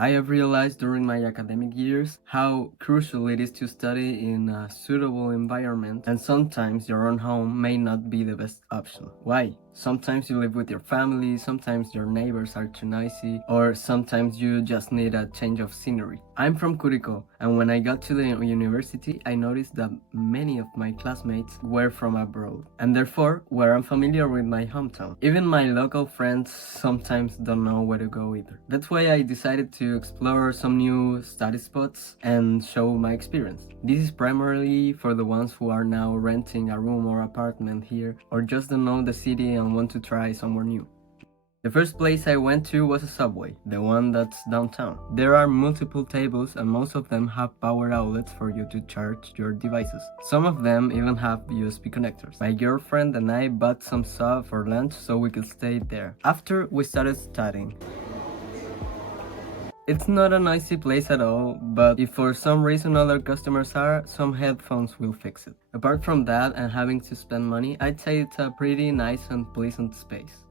I have realized during my academic years how crucial it is to study in a suitable environment, and sometimes your own home may not be the best option. Why? Sometimes you live with your family, sometimes your neighbors are too noisy, or sometimes you just need a change of scenery. I'm from Curicó, and when I got to the university, I noticed that many of my classmates were from abroad, and therefore were unfamiliar with my hometown. Even my local friends sometimes don't know where to go either. That's why I decided to explore some new study spots and show my experience. This is primarily for the ones who are now renting a room or apartment here, or just don't know the city and want to try somewhere new. The first place I went to was a Subway, the one that's downtown. There are multiple tables and most of them have power outlets for you to charge your devices. Some of them even have USB connectors. My girlfriend and I bought some sub for lunch so we could stay there. After we started studying. It's not a noisy place at all, but if for some reason other customers are, some headphones will fix it. Apart from that and having to spend money, I'd say it's a pretty nice and pleasant space.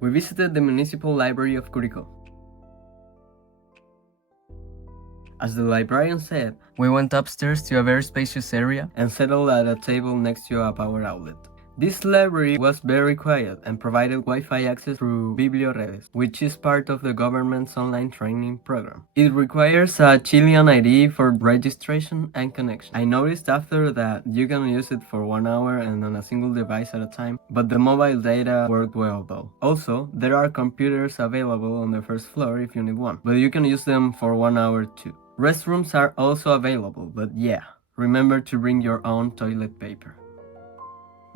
We visited the municipal library of Curicó. As the librarian said, we went upstairs to a very spacious area and settled at a table next to a power outlet. This library was very quiet and provided Wi-Fi access through BiblioRedes, which is part of the government's online training program. It requires a Chilean ID for registration and connection. I noticed after that you can use it for 1 hour and on a single device at a time, but the mobile data worked well though. Also, there are computers available on the first floor if you need one, but you can use them for 1 hour too. Restrooms are also available, but yeah, remember to bring your own toilet paper.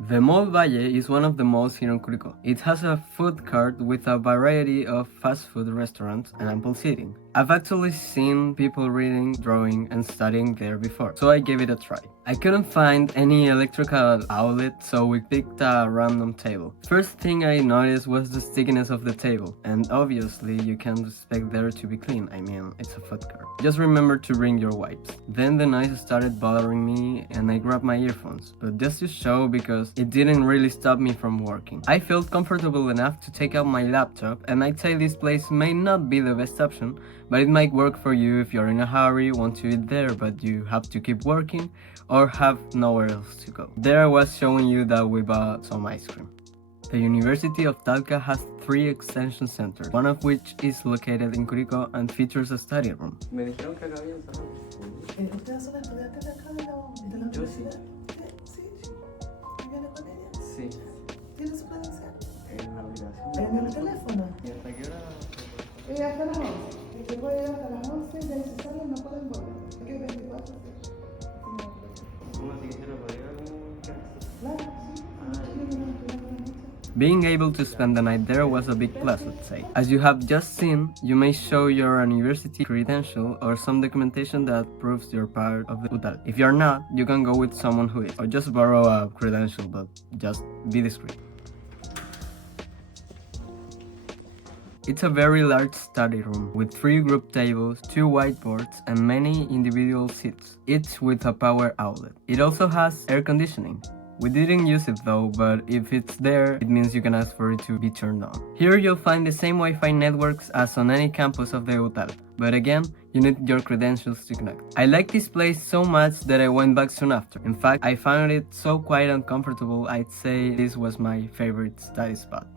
The Mall Valle is one of the malls here in Curicó. It has a food court with a variety of fast food restaurants and ample seating. I've actually seen people reading, drawing, and studying there before, so I gave it a try. I couldn't find any electrical outlet, so we picked a random table. First thing I noticed was the stickiness of the table, and obviously you can't expect there to be clean, I mean, it's a food court. Just remember to bring your wipes. Then the noise started bothering me and I grabbed my earphones, but just to show because it didn't really stop me from working. I felt comfortable enough to take out my laptop, and I'd say this place may not be the best option, but it might work for you if you're in a hurry, want to eat there but you have to keep working, or have nowhere else to go. There I was showing you that we bought some ice cream. The University of Talca has 3 extension centers, one of which is located in Curicó and features a study room. Me dijeron que acá habían cerrado. ¿Ustedes son estudiantes de acá de la universidad? Sí. ¿Viene con ella? Sí. ¿Tiene su credencial? En la obligación. ¿En el teléfono? ¿Y hasta qué hora? Hasta las 11. Si puede llegar hasta las 11 y de necesario no pueden volver. Es que 24 sí. ¿Cómo así que se lo podría dar un claro, sí. Being able to spend the night there was a big plus, let's say. As you have just seen, you may show your university credential or some documentation that proves you're part of the UTAL. If you're not, you can go with someone who is, or just borrow a credential, but just be discreet. It's a very large study room with 3 group tables, 2 whiteboards, and many individual seats, each with a power outlet. It also has air conditioning. We didn't use it though, but if it's there, it means you can ask for it to be turned on. Here you'll find the same Wi-Fi networks as on any campus of the UTAL, but again, you need your credentials to connect. I liked this place so much that I went back soon after. In fact, I found it so quiet and comfortable, I'd say this was my favorite study spot.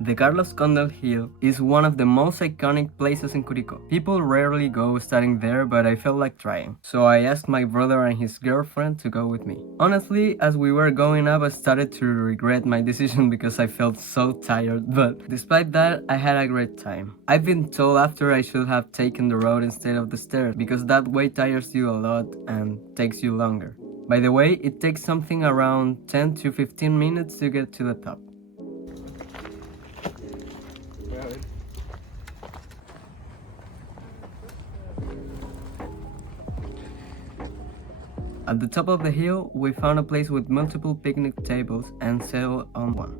The Carlos Condell Hill is one of the most iconic places in Curicó. People rarely go studying there, but I felt like trying. So I asked my brother and his girlfriend to go with me. Honestly, as we were going up, I started to regret my decision because I felt so tired, but despite that, I had a great time. I've been told after I should have taken the road instead of the stairs, because that way tires you a lot and takes you longer. By the way, it takes something around 10 to 15 minutes to get to the top. At the top of the hill, we found a place with multiple picnic tables and settled on one.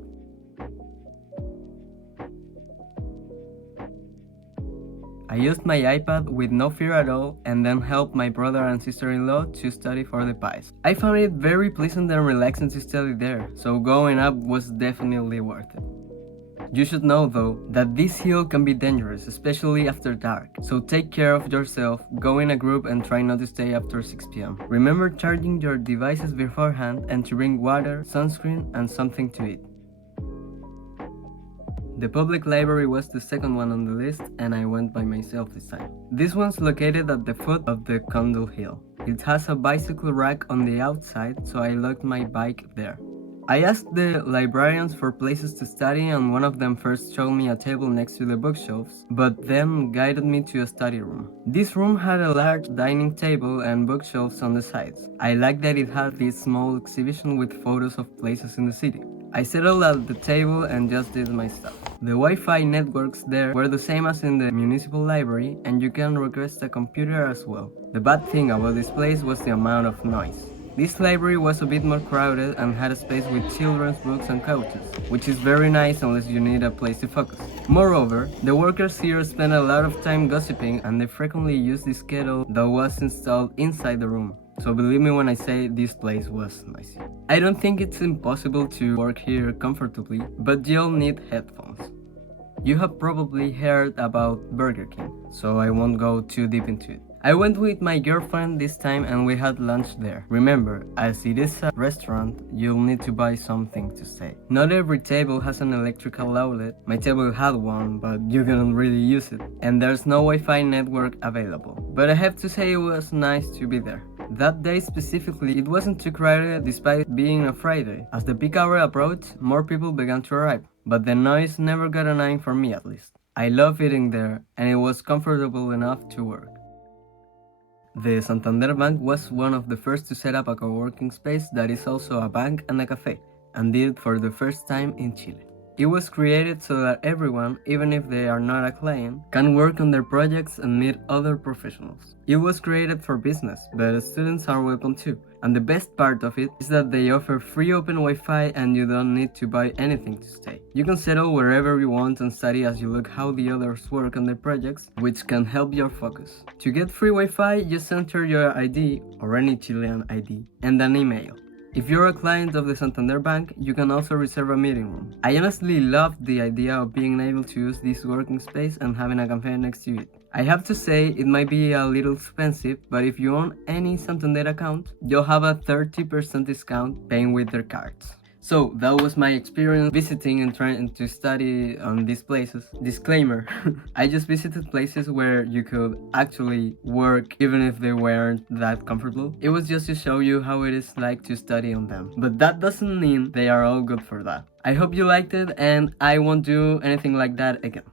I used my iPad with no fear at all and then helped my brother and sister-in-law to study for the PIs. I found it very pleasant and relaxing to study there, so going up was definitely worth it. You should know though that this hill can be dangerous, especially after dark, so take care of yourself, go in a group and try not to stay after 6 p.m. Remember charging your devices beforehand and to bring water, sunscreen and something to eat. The public library was the second one on the list and I went by myself this time. This one's located at the foot of the Condell Hill. It has a bicycle rack on the outside, so I locked my bike there. I asked the librarians for places to study and one of them first showed me a table next to the bookshelves, but then guided me to a study room. This room had a large dining table and bookshelves on the sides. I liked that it had this small exhibition with photos of places in the city. I settled at the table and just did my stuff. The Wi-Fi networks there were the same as in the municipal library and you can request a computer as well. The bad thing about this place was the amount of noise. This library was a bit more crowded and had a space with children's books and couches, which is very nice unless you need a place to focus. Moreover, the workers here spend a lot of time gossiping and they frequently use this kettle that was installed inside the room. So believe me when I say this place was noisy. I don't think it's impossible to work here comfortably, but you'll need headphones. You have probably heard about Burger King, so I won't go too deep into it. I went with my girlfriend this time and we had lunch there. Remember, as it is a restaurant, you'll need to buy something to stay. Not every table has an electrical outlet. My table had one, but you couldn't really use it. And there's no Wi-Fi network available. But I have to say it was nice to be there. That day specifically, it wasn't too crowded despite being a Friday. As the peak hour approached, more people began to arrive. But the noise never got annoying for me at least. I love eating there and it was comfortable enough to work. The Santander Bank was one of the first to set up a co-working space that is also a bank and a cafe, and did it for the first time in Chile. It was created so that everyone, even if they are not a client, can work on their projects and meet other professionals. It was created for business, but students are welcome too. And the best part of it is that they offer free open Wi-Fi and you don't need to buy anything to stay. You can settle wherever you want and study as you look how the others work on their projects, which can help your focus. To get free Wi-Fi, just enter your ID, or any Chilean ID, and an email. If you're a client of the Santander Bank, you can also reserve a meeting room. I honestly loved the idea of being able to use this working space and having a cafe next to it. I have to say, it might be a little expensive, but if you own any Santander account, you'll have a 30% discount paying with their cards. So that was my experience visiting and trying to study on these places. Disclaimer, I just visited places where you could actually work even if they weren't that comfortable. It was just to show you how it is like to study on them. But that doesn't mean they are all good for that. I hope you liked it and I won't do anything like that again.